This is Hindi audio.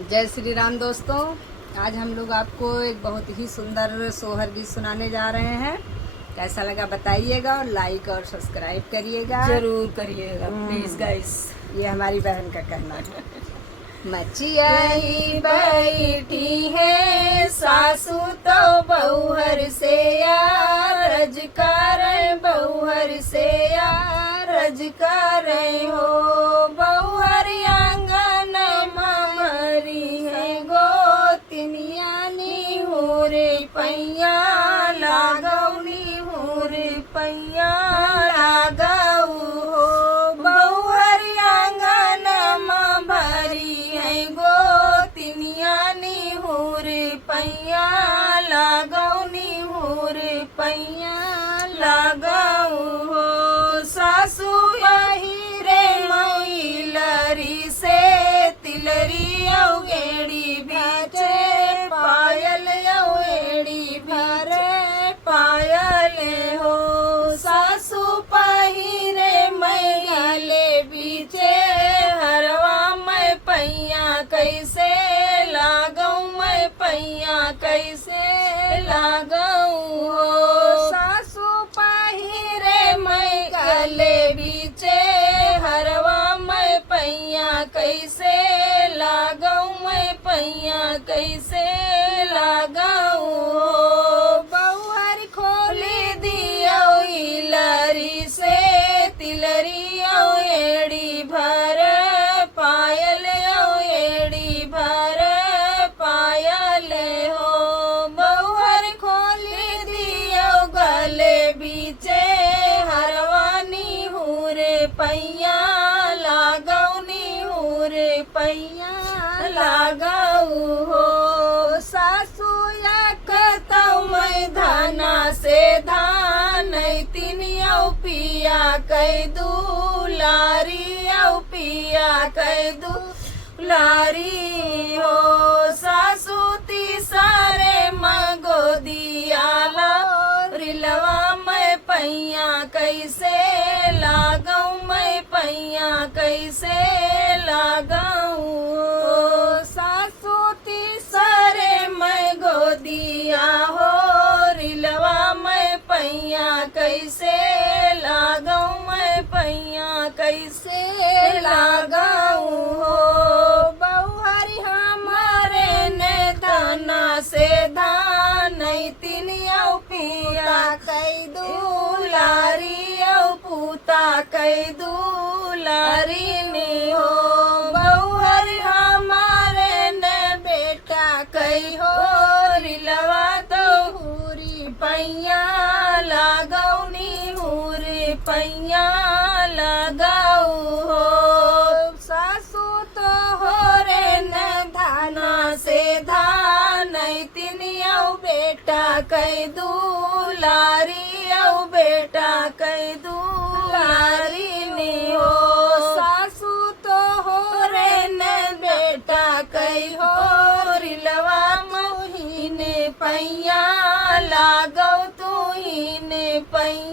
जय श्री राम दोस्तों। आज हम लोग आपको एक बहुत ही सुंदर सोहर गीत सुनाने जा रहे हैं। कैसा लगा बताइएगा और लाइक और सब्सक्राइब करिएगा, जरूर करिएगा प्लीज गाइस। ये हमारी बहन का कहना है। मचिया ही बैठी है सासू तो बहुहर से यार, रजकार बहुहर से यार, रजकार हो बहुहर आंगन मरी है गोतिनियानी हो रे पैया लागौनी हो रे पैया लागऊ हो बहुहर आंगन भरी है गोतिनियानी हो रे पैया लागौनी हो रे पैया लागऊ हो सासू यही रे मैलरी से तिलरी औगेड़ी बीचे पायल औगेड़ी भरे पायल हो सासू पहिरे मैले बीचे हरवा मैं पैया कैसे लागऊ मैं पैया कैसे लागऊ हो सासू पहिरे मैं गले बीचे हरवा मैं पैया कैसे लागऊ मैं पैया कैसे लागऊ हो बहुहर खोली दियो इलरी से तिलरी एड़ी भर पायल एड़ी भर पायल हो बहुहर खोली दियो गले बीचे हरवानी हुरे पैया लागौनी हुरे पैया लागऊ हो सासू कतौ मैं धाना से धान तीन पिया कई दुलारी पिया कई दुलारी हो सासू तीसरे मगो दियाला रिलवा मैं पैया कैसे लागऊ मैं पैया कैसे लागऊ सासू तीसरे मैं गोदिया हो रिलवा मैं पैया कैसे लागऊ मैं पैया कैसे लागऊ हो बहुहरी हमारे ने दाना से धान तीन पिया कई दुलारी पूता कई दुलारी ने हो बहुहरी हमारे ने बेटा कई हो रिलवा तो हुरी पैया लागौनी हुरी पैया लगाऊ हो सासू तो हो रे न धाना से धान तीन बेटा कई दुलारी बेटा कई दुलारी ने हो सासू तो हो रे न बेटा कई हो रिलवा मोहिने पैया लागौ तू ही ने पैया